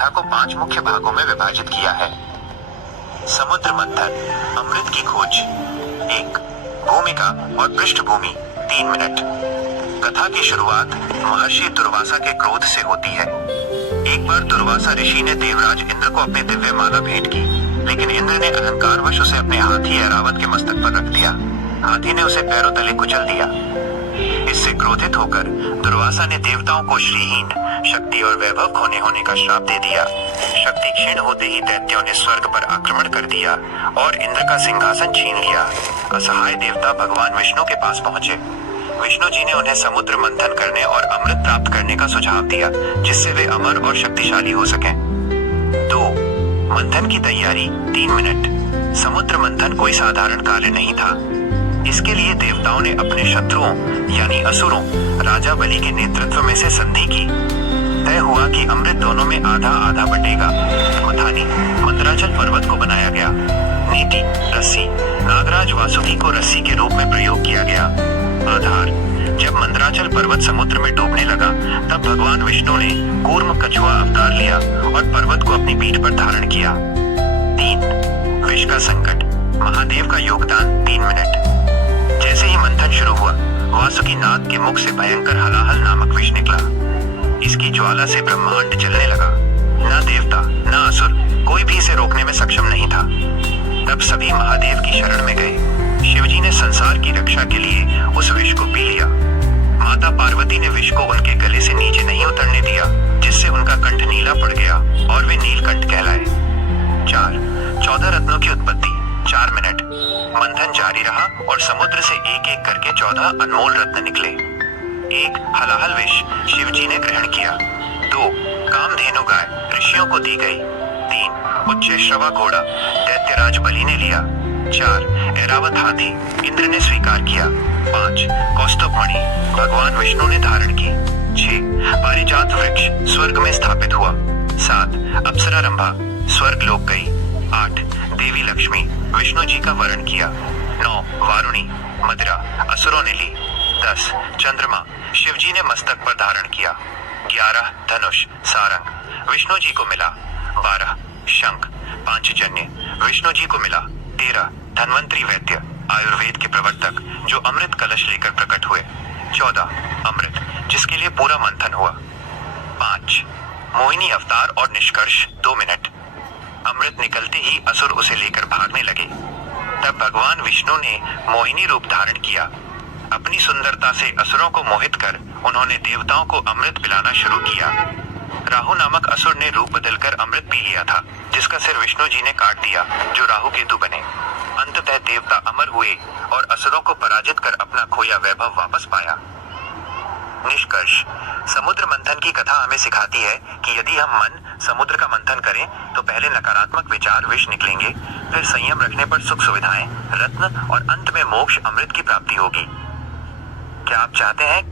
गाथा को 5 मुख्य भागों में विभाजित किया है। समुद्र मंथन, अमृत की खोज। 1. भूमिका और पृष्ठभूमि 3 मिनट। कथा की शुरुआत महर्षि दुर्वासा के क्रोध से होती है। एक बार दुर्वासा ऋषि ने देवराज इंद्र को अपनी दिव्य माला भेंट की, लेकिन इंद्र ने अहंकारवश उसे अपने हाथी ऐरावत के मस्तक पर रख दिया। हाथी ने उसे पैरों तले कुचल दिया। इससे क्रोधित होकर दुर्वासा ने देवताओं को श्रीहीन, शक्ति और वैभव खोने होने का श्राप दे दिया। शक्ति क्षीण होते ही दैत्यों ने स्वर्ग पर आक्रमण कर दिया और इंद्र का सिंहासन छीन लिया। असहाय देवता भगवान विष्णु के पास पहुंचे। विष्णु जी ने उन्हें समुद्र मंथन करने और अमृत प्राप्त करने का सुझाव दिया, जिससे वे अमर और शक्तिशाली हो सकें। 2. मंथन की तैयारी 3 मिनट। समुद्र मंथन कोई साधारण कार्य नहीं था। इसके लिए देवताओं ने अपने शत्रुओं यानी असुरों राजा बलि के नेतृत्व में से संधि की। तय हुआ कि अमृत दोनों में आधा आधा बटेगा। मथानी मंदराचल पर्वत को बनाया गया। नीति रस्सी, नागराज वासुकी को रस्सी के रूप में प्रयोग किया गया। आधार, जब मंदराचल पर्वत समुद्र में डूबने लगा, तब भगवान विष्णु ने कूर्म कछुआ अवतार लिया और पर्वत को अपनी पीठ पर धारण किया। 3. विष का संकट, महादेव का योगदान 3 मिनट। जैसे ही मंथन शुरू हुआ, वासुकी नाग के मुख से भयंकर हलाहल नामक विष निकला। इसकी ज्वाला से ब्रह्मांड जलने लगा। न देवता न असुर कोई भी इसे रोकने में सक्षम नहीं था। तब सभी महादेव की शरण में गए। शिवजी ने संसार की रक्षा के लिए उस विष को पी लिया। माता पार्वती ने विष को उनके गले से नीचे नहीं उतरने दिया, जिससे उनका कंठ नीला पड़ गया और वे नीलकंठ कहलाए। 4. 14 रत्नों की उत्पत्ति 4 मिनट। मंथन जारी रहा और समुद्र से एक एक करके 14 अनमोल रत्न निकले। 1. हलाहल विष शिवजी ने ग्रहण किया। 2. कामधेनु गाय ऋषियों को दी गई। 3. उच्चैश्रवा घोड़ा दैत्यराज बलि ने लिया। 4. ऐरावत हाथी इंद्र ने स्वीकार किया। 5. कौस्तुभ मणि भगवान विष्णु ने धारण की। 6. पारिजात वृक्ष स्वर्ग में स्थापित हुआ। 7. अप्सरा रंभा स्वर्ग लोक गई। 8. देवी लक्ष्मी विष्णु जी का वरण किया। 9. वारुणी मदिरा असुरों ने ली। 10. चंद्रमा शिवजी ने मस्तक पर धारण किया। 11. धनुष सारंग विष्णु जी को मिला। 12. शंख पांचजन्य विष्णु जी को मिला। 13. धन्वंतरी वैद्य आयुर्वेद के प्रवर्तक जो अमृत कलश लेकर प्रकट हुए। 14. अमृत जिसके लिए पूरा मंथन हुआ। 5. मोहिनी अवतार और निष्कर्ष 2 मिनट। अमृत निकलते ही असुर उसे लेकर भागने लगे। तब भगवान विष्णु ने मोहिनी रूप धारण किया। अपनी सुंदरता से असुरों को मोहित कर उन्होंने देवताओं को अमृत पिलाना शुरू किया। राहु नामक असुर ने रूप बदलकर अमृत पी लिया था, जिसका सिर विष्णु जी ने काट दिया, जो राहु केतु बने। अंततः देवता अमर हुए और असुरों को पराजित कर अपना खोया वैभव वापस पाया। निष्कर्ष, समुद्र मंथन की कथा हमें सिखाती है कि यदि हम मन समुद्र का मंथन करें तो पहले नकारात्मक विचार विष निकलेंगे, फिर संयम रखने पर सुख सुविधाएं, रत्न और अंत में मोक्ष अमृत की प्राप्ति होगी। क्या आप चाहते हैं